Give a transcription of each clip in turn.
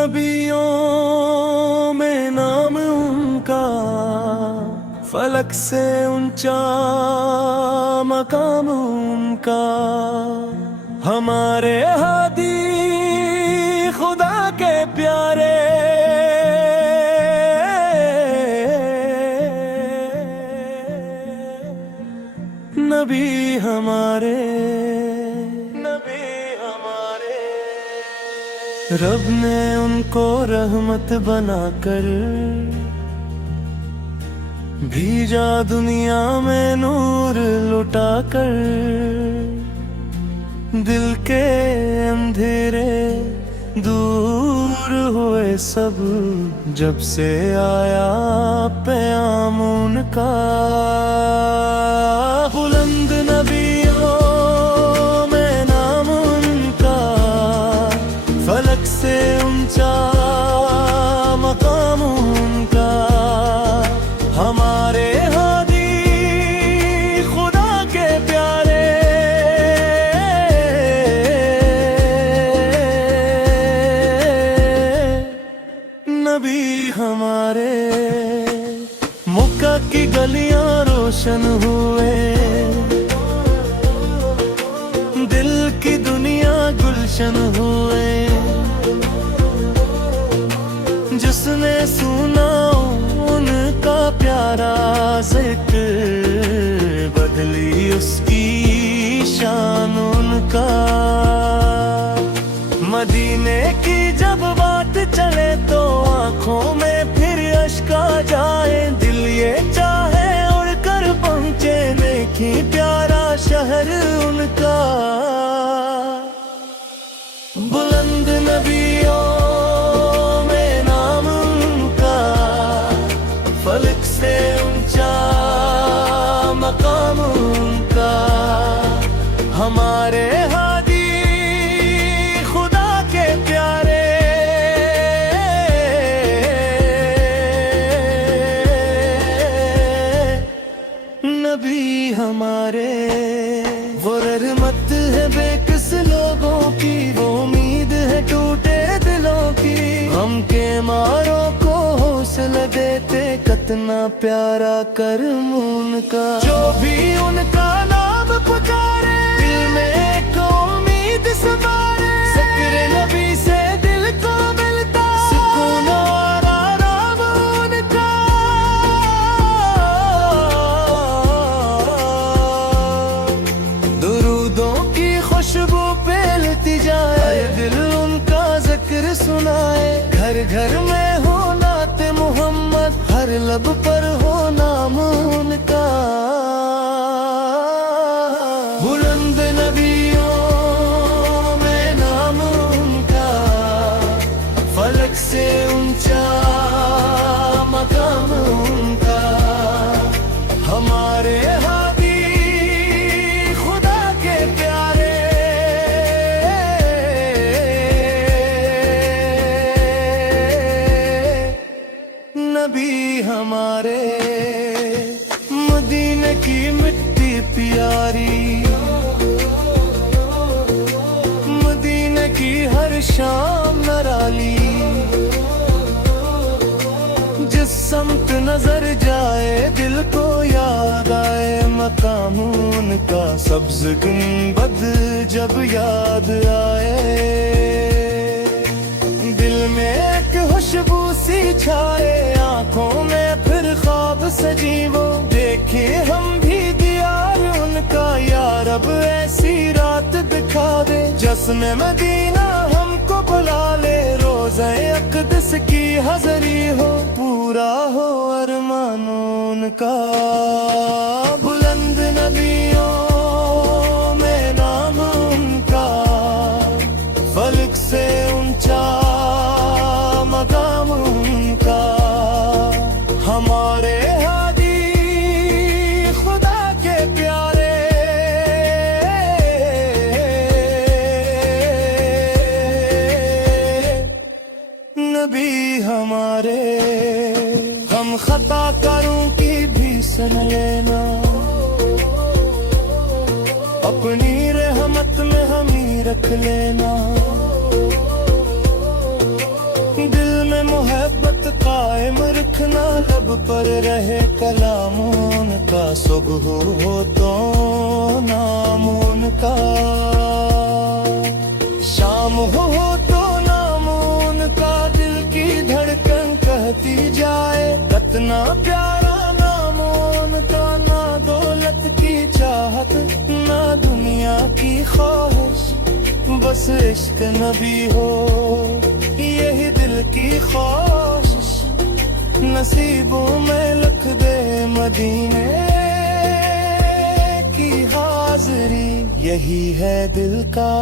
नबियों में नाम उनका, फलक से ऊंचा मकाम उनका। हमारे हादी खुदा के प्यारे, नबी हमारे, नबी हमारे। रब ने उनको रहमत बनाकर भेजा दुनिया में नूर लुटाकर। दिल के अंधेरे दूर हुए सब, जब से आया पैगाम उनका। बुलंद नबियों में नाम उनका, फलक से ऊंचा मकाम उनका। हमारे हादी खुदा के प्यारे, नबी हमारे। मक्का की गलियां रोशन हुए, दिल की दुनिया गुलशन हुए। जिसने सुना उनका प्यारा जिक्र, बदली उसकी शान उनका। मदीने की जब बात चले तो आंखों में फिर अश्क आ जाए। दिल ये चाहे उड़कर पहुंचे, देखी प्यारा शहर उनका। बुलंद नबियों में नाम उनका, फलक से ऊंचा मकाम उनका। हमारे हादी खुदा के प्यारे, नबी हमारे। वो रहमत है बेकस लोगों की, वो उम्मीद है टूटे दिलों की। हम के मारों को हौसला देते, कितना प्यारा कर्म उनका। जो भी उनका नाम पुकारे, दिल में एक उम्मीद समारे। ज़िक्र नबी से दिल को मिलता सुकून और आराम उनका। दुरूदों की खुशबू फैलती जाए, दिल उनका जिक्र सुनाए। घर घर में हो नाते मोहम्मद, हर लब पर हो नाम उनका। बुलंद नबियों में नाम उनका, फलक से ऊंचा मकाम उनका। हमारे हादी खुदा के प्यारे, नबी हमारे। मदीने की मिट्टी प्यारी, मदीने की हर शाम नराली। जिस समत नजर जाए, दिल को याद आए मकाम उनका। सब्ज गुंबद जब याद आए, दिल में एक खुशबू सी छाए। आंखों में फिर ख्वाब सजीवो, देखे हम भी दीदार उनका। या रब ऐसी रात दिखा दे, जश्न मदीना हमको बुला ले। रोज़े अक़दस की हाज़री हो, पूरा हो अरमान उनका। बुलंद नबियों में नाम उनका, फलक से ऊंचा मकाम उनका। हमारे हादी खुदा के प्यारे, नबी हमारे। हम खता करूं की भी सुन लेना, अपनी रहमत में हम ही रख लेना। दिल में मोहब्बत कायम रखना, लब पर रहे कलाम उनका, सुबह हो तो नाम उनका, शाम हो तो नाम उनका, दिल की धड़कन कहती जाए कितना प्यारा नाम उनका। ना दौलत की चाहत ना दुनिया की ख्वाहिश, बस इश्क नबी हो यही दिल की ख्वाहिश, नसीबों में लिख दे मदीने की हाज़िरी, यही है दिल का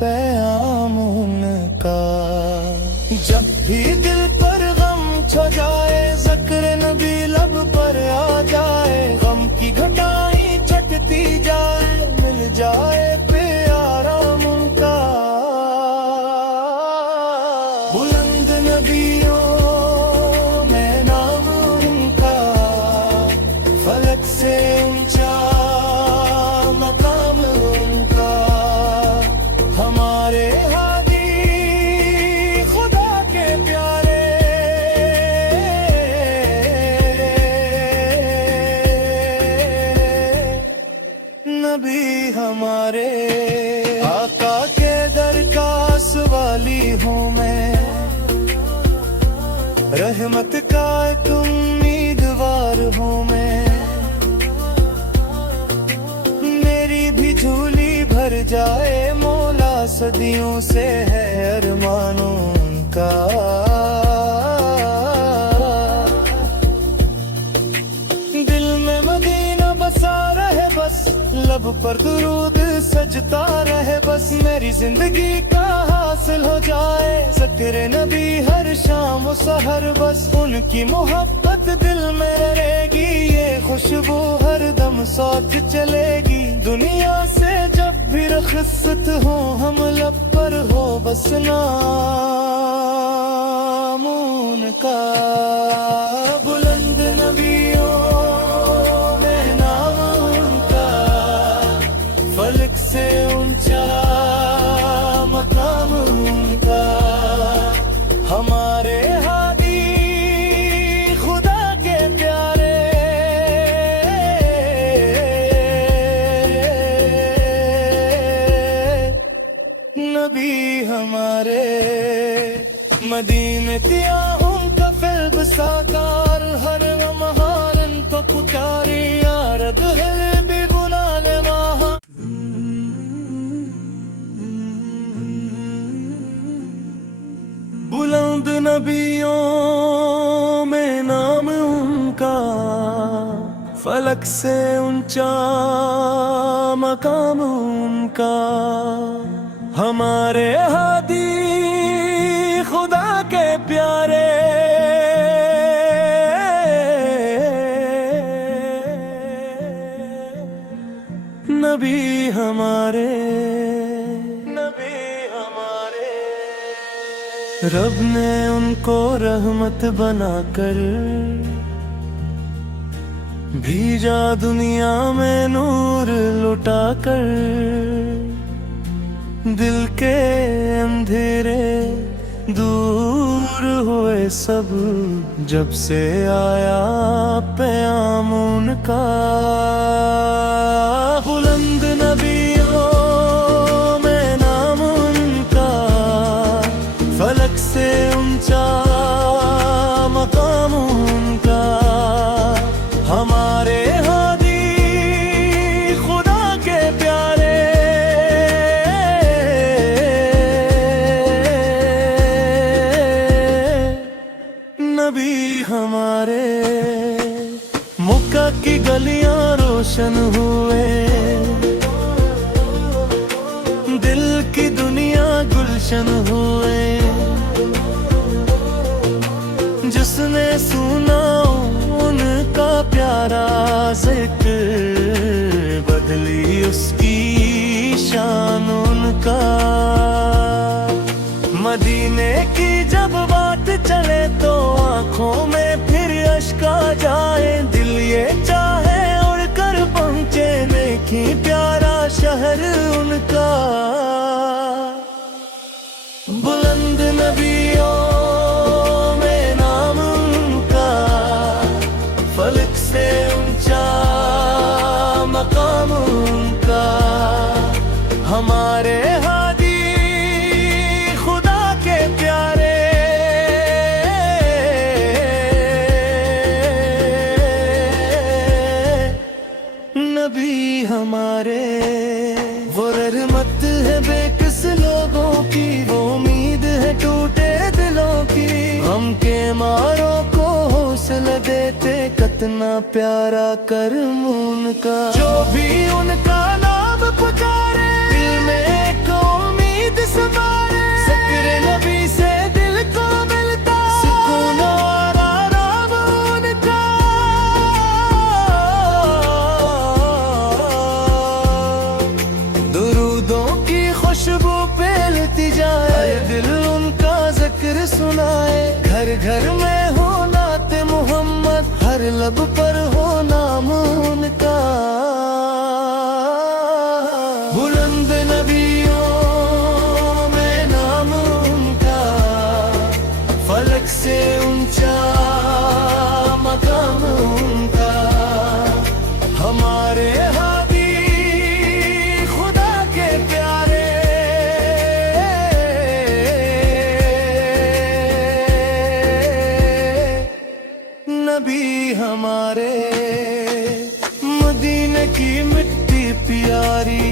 पैगाम उनका। जब भी दिल पर गम छा जाए, ज़िक्र नबी लब पर आ जाए, गम की घटाएं छटती जाए, मिल जाए प्यारा उनका। बुलंद नबियों में नाम उनका, फलक से ऊंचा मकाम उनका, हमारे हादी खुदा के प्यारे, नबी हमारे। आका के दर का सवाली हूँ मैं, रहमत का एक उम्मीदवार हूँ मैं, मेरी भी झोली भर जाए मौला, सदियों से है अरमान उनका। दिल में मदीना बसा रहे बस, लब पर दुरूद सजता रहे बस, मेरी जिंदगी का हासिल हो जाए ज़िक्र नबी हर शाम सहर, बस उनकी मोहब्बत दिल में रहेगी, ये खुशबू हर दम साथ चलेगी। दुनिया से जब भी रखसत हो हम, लब पर हो बस नाम उनका। बुलंद नबियों में नाम उनका, फलक से ऊंचा मकाम उनका, हमारे हादी खुदा के प्यारे, नबी हमारे। मदीने दिया उनका फिल्ब साकार, हर महारन तो पुकारी, यारद है भी बुलाने वहाँ। बुलंद नबियों में नाम उनका, फलक से ऊंचा मकाम उनका, हमारे हादी खुदा के प्यारे, नबी हमारे। नबी हमारे। रब ने उनको रहमत बनाकर भेजा दुनिया में नूर लुटाकर, दिल के अंधेरे दूर हुए सब, जब से आया पैगाम उनका। बुलंद नबियों में नाम उनका, फलक से ऊंचा मकाम उनका, हमारे हादी खुदा के प्यारे, नबी हमारे। मक्का की गलियां रोशन हुए, दिल की दुनिया गुलशन हुए, जिसने सुना उनका प्यारा जिक्र, बदली उसकी शान उनका। मदीने की जब बात चले तो आंखों में फिर अश्क आ जाए, दिल ये चाहे उड़कर पहुंचे नेकी प्यारा शहर उनका। बुलंद नबियों हमारे हादी खुदा के प्यारे, नबी हमारे। वो रहमत है बेकस लोगों की, वो उम्मीद है टूटे दिलों की। हम के मारों को हौसला देते, कितना प्यारा कर्म उनका। जो भी उनका नाम पुकारे, दिल में एक उम्मीद समारे। ज़िक्र नबी से दिल को मिलता सुकून और आराम उनका। दुरूदों की खुशबू फैलती जाए, दिल उनका जिक्र सुनाए। घर घर में हो नाते मोहम्मद, हर लब पर हो नाम उनका। बुलंद नबियों में नाम उनका, फलक से ऊंचा मकाम उनका। हमारे हादी खुदा के प्यारे, नबी हमारे। मदीने की मिट्टी प्यारी,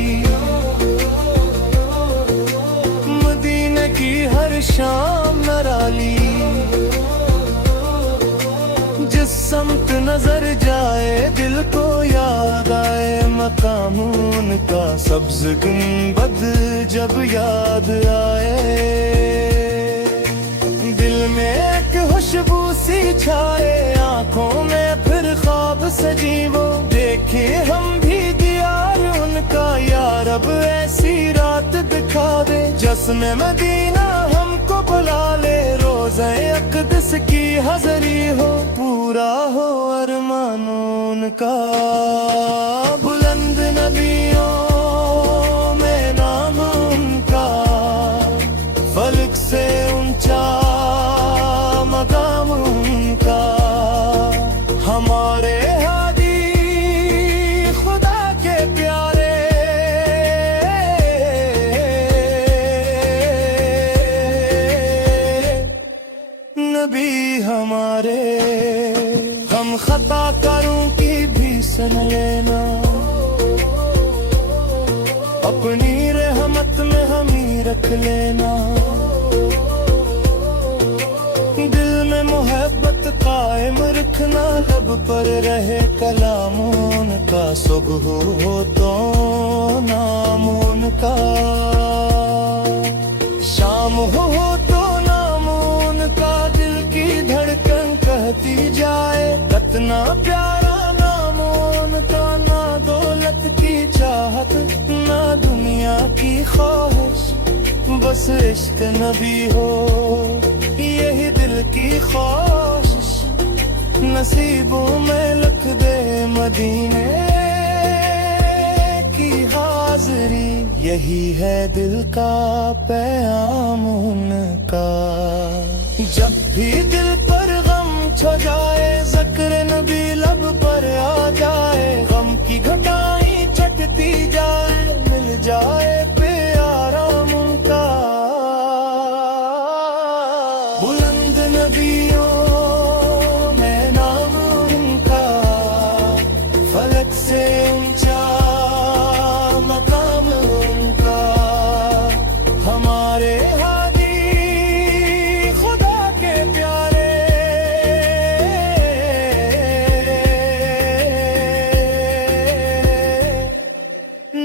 मदीने की हर शाम नराली। जिस समत नजर जाए, दिल को याद आए मकाम उनका। सब्ज़ गुंबद जब याद आए, दिल में एक खुशबू सी छाए। आंखों में फिर ख्वाब सजीवो, देखे हम भी दीदार उनका। या रब ऐसी रात दिखा दे, जश्न मदीना हमको बुला ले। रोज़े अक़दस की हाज़री हो, पूरा हो अरमान उनका। बुलंद नबियों में नाम उनका, फलक से ऊंचा मकाम उनका। हमारे हादी खुदा के प्यारे, नबी हमारे। हम खता करूं की भी सुन लेना, अपनी रहमत में हम ही रख लेना। दिल में मोहब्बत कायम रखना, लब पर रहे कलाम उनका। सुबह हो तो नाम उनका, शाम हो तो नाम उनका। दिल की धड़कन कहती जाए, कितना प्यारा नाम उनका। ना दौलत की चाहत, ना दुनिया की ख्वाहिश, बस इश्क नबी हो यही दिल की ख्वाहिश। नसीबों में लिख दे मदीने की हाज़री, यही है दिल का पैगाम उनका। जब भी दिल पर गम छा जाए, ज़िक्र नबी लब पर आ जाए। गम की घटाएं छटती जाए, मिल जाए प्यारा उनका। बुलंद नबियों में नाम उनका, फलक से ऊंचा मकाम उनका। हमारे हादी खुदा के प्यारे,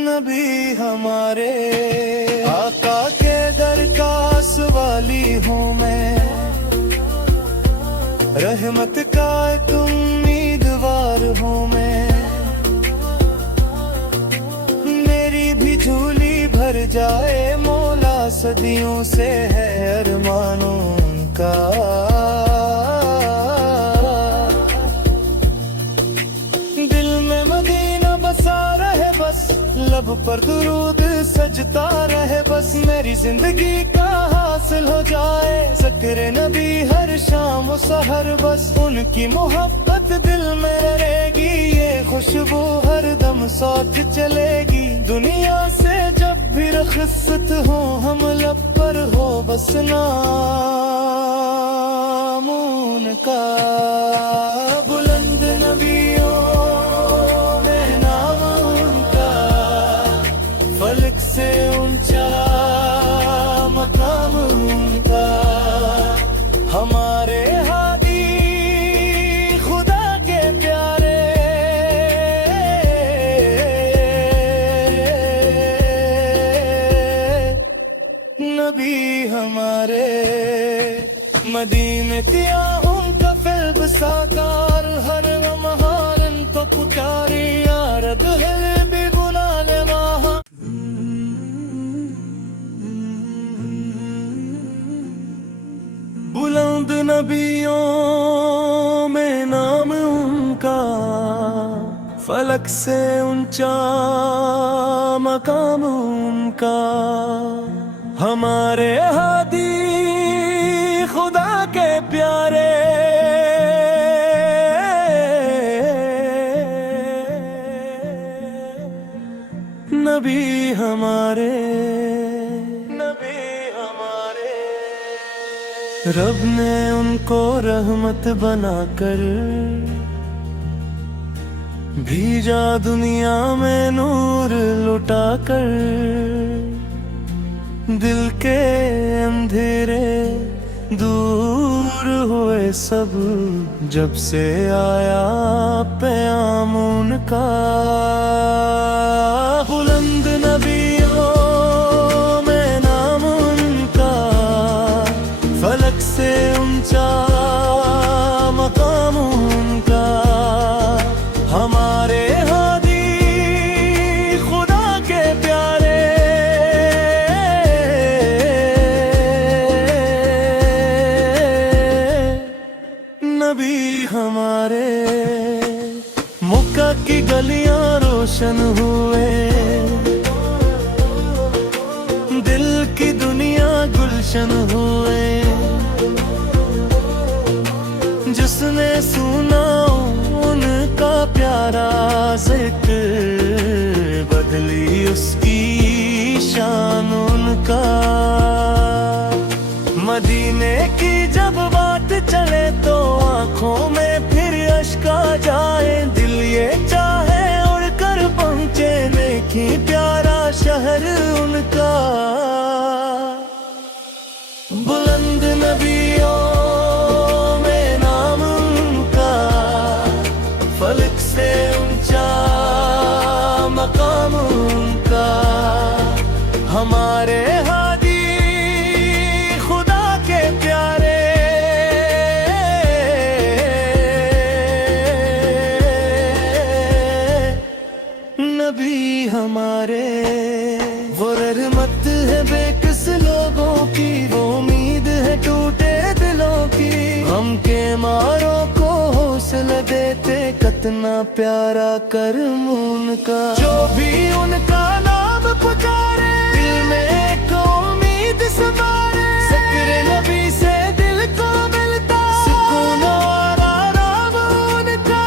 नबी हमारे। आका के दर का सवाली हूँ मैं, रहमत का एक उम्मीदवार हूँ मैं। मेरी भी झोली भर जाए मौला, सदियों से है अरमान उनका। दिल में मदीना बसा रहे बस, लब पर दुरूद सजता रहे बस। मेरी जिंदगी का हासिल हो जाए ज़िक्र नबी हर शाम सहर बस। उनकी मोहब्बत दिल में रहेगी, ये खुशबू हर दम साथ चलेगी। दुनिया से जब भी इज्जत हो हम लब पर हो बस नाम उनका। बुलंद नबियों में नाम उनका, फलक से ऊंचा मकाम उनका। हमारे हादी खुदा के प्यारे, नबी हमारे। मदीने किया उनका फिल्ब साकार, हर महारन तो पुकारी यारद है भी बुलाने वहाँ। बुलंद नबियों में नाम उनका, फलक से ऊंचा मकाम उनका। हमारे हादी खुदा के प्यारे, नबी हमारे, नबी हमारे। रब ने उनको रहमत बनाकर भेजा दुनिया में नूर लुटाकर। दिल के अंधेरे दूर हुए सब, जब से आया पैगाम उनका। बुलंद नबियों में नाम उनका, फलक से ऊंचा मकाम उनका। हमारे हादी खुदा के प्यारे, नबी हमारे। मक्का की गलियां रोशन हुए, दिल की दुनिया गुलशन हुए। जिसने सुना उनका प्यारा जिक्र, बदली उसकी शान उनका। मदीने की जब बात चले तो आंखों में फिर अश्क आ जाए। दिल ये चाहे उड़कर पहुंचे, देखी प्यारा शहर उनका। बुलंद नबियों में नाम उनका, फलक से ऊंचा मकाम उनका। हमारे हादी खुदा के प्यारे, नबी हमारे। वो रहमत है बेकस लोगों की, वो उम्मीद है टूटे दिलों की। हम के मारों को हौसला देते, कितना प्यारा कर्म उनका। जो भी उनका नाम पुकारे, दिल में एक उम्मीद समारे। ज़िक्र नबी से दिल को मिलता सुकून और आराम उनका।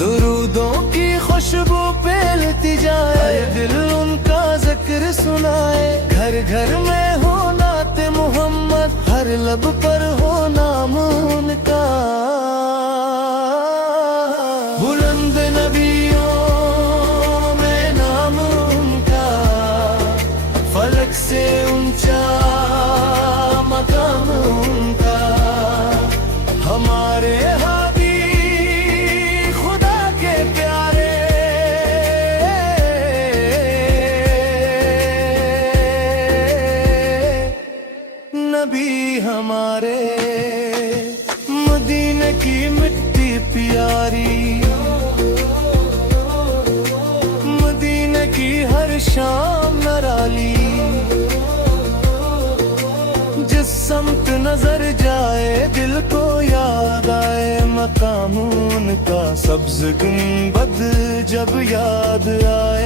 दुरूदों की खुशबू फैलती जाए, दिल उनका जिक्र सुनाए। घर घर में हो नाते मोहम्मद, हर लब पर हो नाम उनका। बुलंद नबियों में नाम उनका, फलक से ऊंचा मकाम उनका। हमारे हादी खुदा के प्यारे, नबी हमारे। मदीने की मिट्टी प्यारी, मदीने की हर शाम नराली। जिस समत नजर जाए दिल को याद आए मकाम उनका। सब्ज़ गुंबद जब याद आए,